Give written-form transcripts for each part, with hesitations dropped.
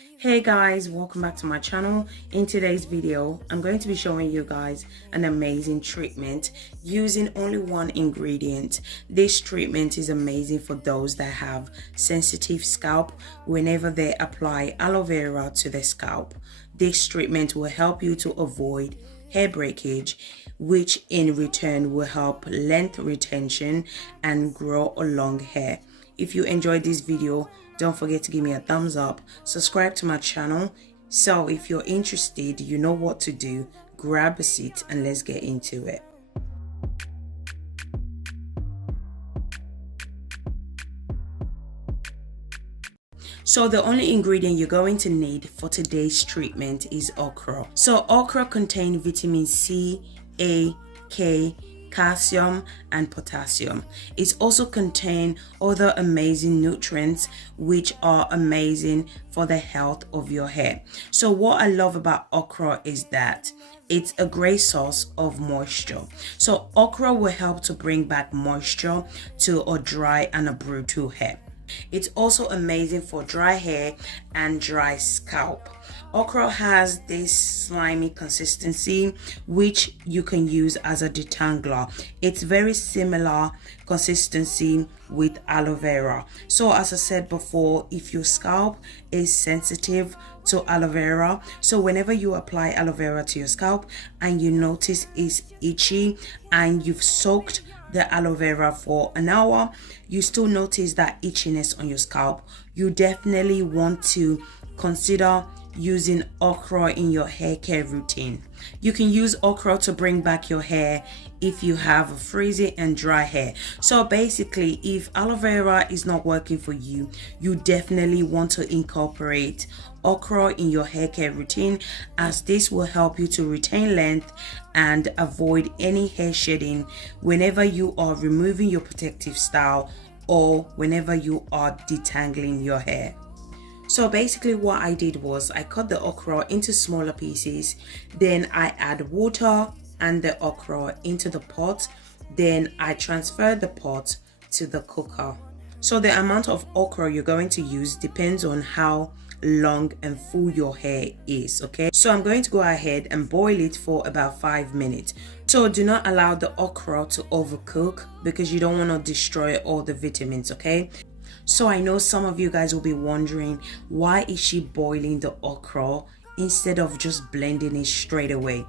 Hey guys, welcome back to my channel. In today's video I'm going to be showing you guys an amazing treatment using only one ingredient. This treatment is amazing for those that have sensitive scalp whenever they apply aloe vera to their scalp. This treatment will help you to avoid hair breakage, which in return will help length retention and grow a long hair. If you enjoyed this video, don't forget to give me a thumbs up, subscribe to my channel. So if you're interested, you know what to do. Grab a seat and let's get into it. So the only ingredient you're going to need for today's treatment is okra. So okra contains vitamin C, A, K, calcium and potassium. It also contains other amazing nutrients which are amazing for the health of your hair. So what I love about okra is that it's a great source of moisture. So okra will help to bring back moisture to a dry and a brittle hair. It's also amazing for dry hair and dry scalp. Okra has this slimy consistency which you can use as a detangler. It's very similar consistency with aloe vera. So as I said before, if your scalp is sensitive to aloe vera, so whenever you apply aloe vera to your scalp and you notice it's itchy and you've soaked the aloe vera for an hour, you still notice that itchiness on your scalp, you definitely want to consider using okra in your hair care routine. You can use okra to bring back your hair if you have frizzy and dry hair. So basically, if aloe vera is not working for you, you definitely want to incorporate okra in your hair care routine, as this will help you to retain length and avoid any hair shedding whenever you are removing your protective style or whenever you are detangling your hair. So basically what I did was I cut the okra into smaller pieces, then I add water and the okra into the pot, then I transfer the pot to the cooker. So the amount of okra you're going to use depends on how long and full your hair is, okay? So I'm going to go ahead and boil it for about 5 minutes. So do not allow the okra to overcook because you don't want to destroy all the vitamins, okay? So I know some of you guys will be wondering, why is she boiling the okra instead of just blending it straight away?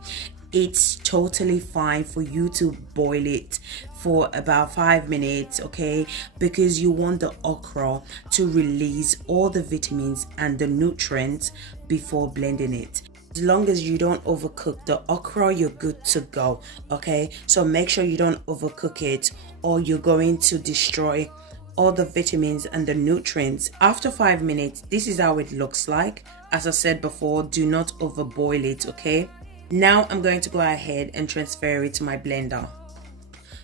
It's totally fine for you to boil it for about 5 minutes, okay? Because you want the okra to release all the vitamins and the nutrients before blending it. As long as you don't overcook the okra, you're good to go, okay? So make sure you don't overcook it or you're going to destroy all the vitamins and the nutrients. After 5 minutes, this is how it looks like. As I said before, do not overboil it, okay? Now I'm going to go ahead and transfer it to my blender.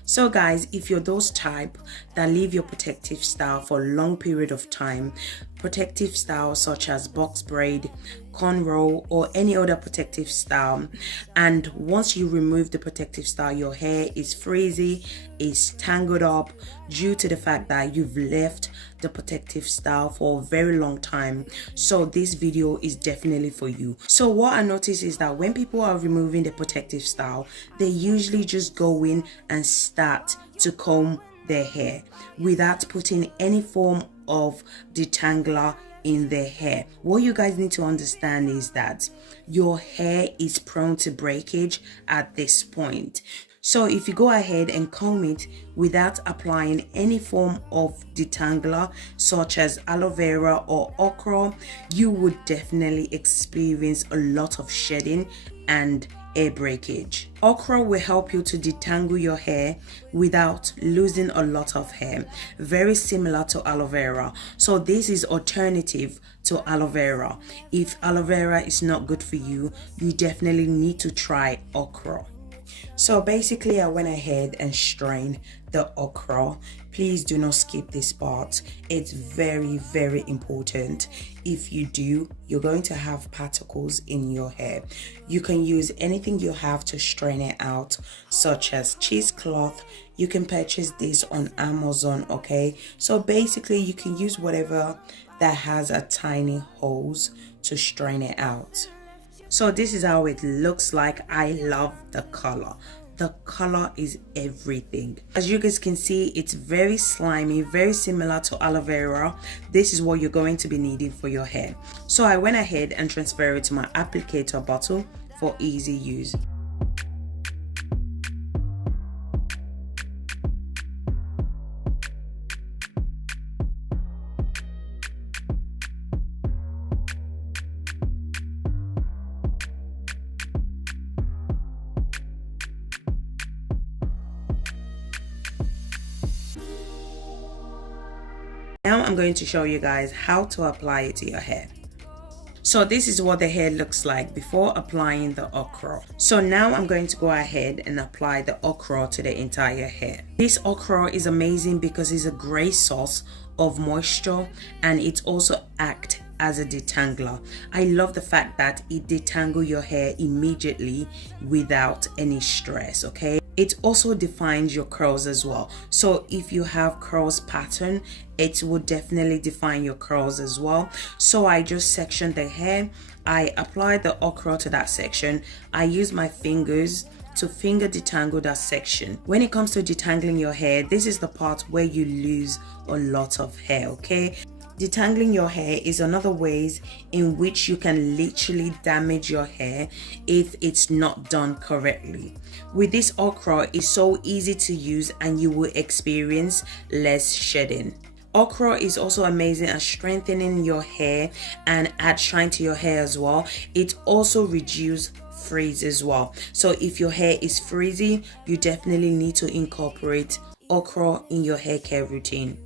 So guys, if you're those type that leave your protective style for a long period of time, protective styles such as box braid, cornrow or any other protective style, and once you remove the protective style, your hair is frizzy, is tangled up due to the fact that you've left the protective style for a very long time, so this video is definitely for you. So what I notice is that when people are removing the protective style, they usually just go in and start to comb their hair without putting any form of detangler in their hair. What you guys need to understand is that your hair is prone to breakage at this point. So if you go ahead and comb it without applying any form of detangler such as aloe vera or okra, you would definitely experience a lot of shedding and hair breakage. Okra will help you to detangle your hair without losing a lot of hair, very similar to aloe vera. So this is alternative to aloe vera. If aloe vera is not good for you, you definitely need to try okra. So basically I went ahead and strained the okra. Please do not skip this part. It's very, very important. If you do, you're going to have particles in your hair. You can use anything you have to strain it out, such as cheesecloth. You can purchase this on Amazon, okay? So basically you can use whatever that has a tiny holes to strain it out. So this is how it looks like. I love the color. The color is everything. As you guys can see, it's very slimy, very similar to aloe vera. This is what you're going to be needing for your hair. So I went ahead and transferred it to my applicator bottle for easy use. Now I'm going to show you guys how to apply it to your hair. So this is what the hair looks like before applying the okra. So now I'm going to go ahead and apply the okra to the entire hair. This okra is amazing because it's a great source of moisture and it also acts as a detangler. I love the fact that it detangles your hair immediately without any stress, okay? It also defines your curls as well. So if you have curls pattern, it will definitely define your curls as well. So I just section the hair. I apply the okra to that section. I use my fingers to finger detangle that section. When it comes to detangling your hair, this is the part where you lose a lot of hair, okay? Detangling your hair is another ways in which you can literally damage your hair if it's not done correctly. With this okra, it's so easy to use and you will experience less shedding. Okra is also amazing at strengthening your hair and add shine to your hair as well. It also reduces frizz as well. So if your hair is frizzy, you definitely need to incorporate okra in your hair care routine.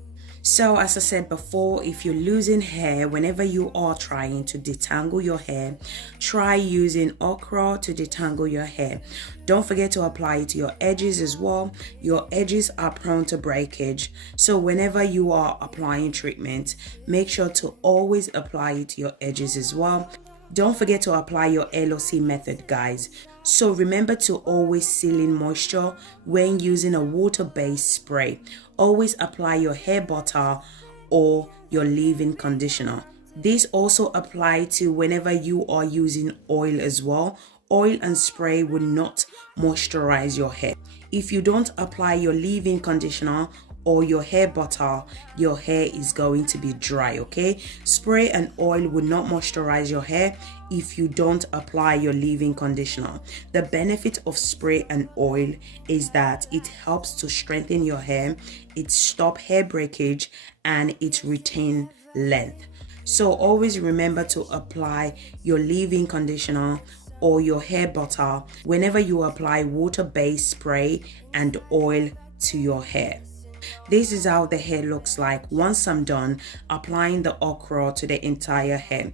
So as I said before, if you're losing hair, whenever you are trying to detangle your hair, try using okra to detangle your hair. Don't forget to apply it to your edges as well. Your edges are prone to breakage. So whenever you are applying treatment, make sure to always apply it to your edges as well. Don't forget to apply your LOC method, guys. So remember to always seal in moisture when using a water-based spray. Always apply your hair butter or your leave-in conditioner. This also applies to whenever you are using oil as well. Oil and spray will not moisturize your hair. If you don't apply your leave-in conditioner or your hair butter, your hair is going to be dry, okay? Spray and oil will not moisturize your hair if you don't apply your leave-in conditioner. The benefit of spray and oil is that it helps to strengthen your hair, it stops hair breakage, and it retains length. So always remember to apply your leave-in conditioner or your hair butter whenever you apply water-based spray and oil to your hair. This is how the hair looks like once I'm done applying the okra to the entire hair.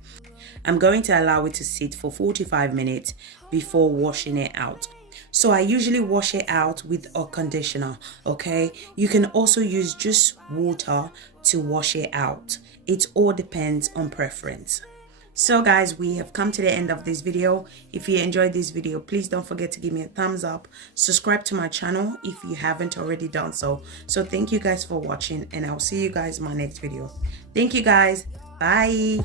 I'm going to allow it to sit for 45 minutes before washing it out. So I usually wash it out with a conditioner, okay? You can also use just water to wash it out. It all depends on preference. So guys, we have come to the end of this video. If you enjoyed this video, please don't forget to give me a thumbs up. Subscribe to my channel if you haven't already done so. So thank you guys for watching and I'll see you guys in my next video. Thank you guys. Bye.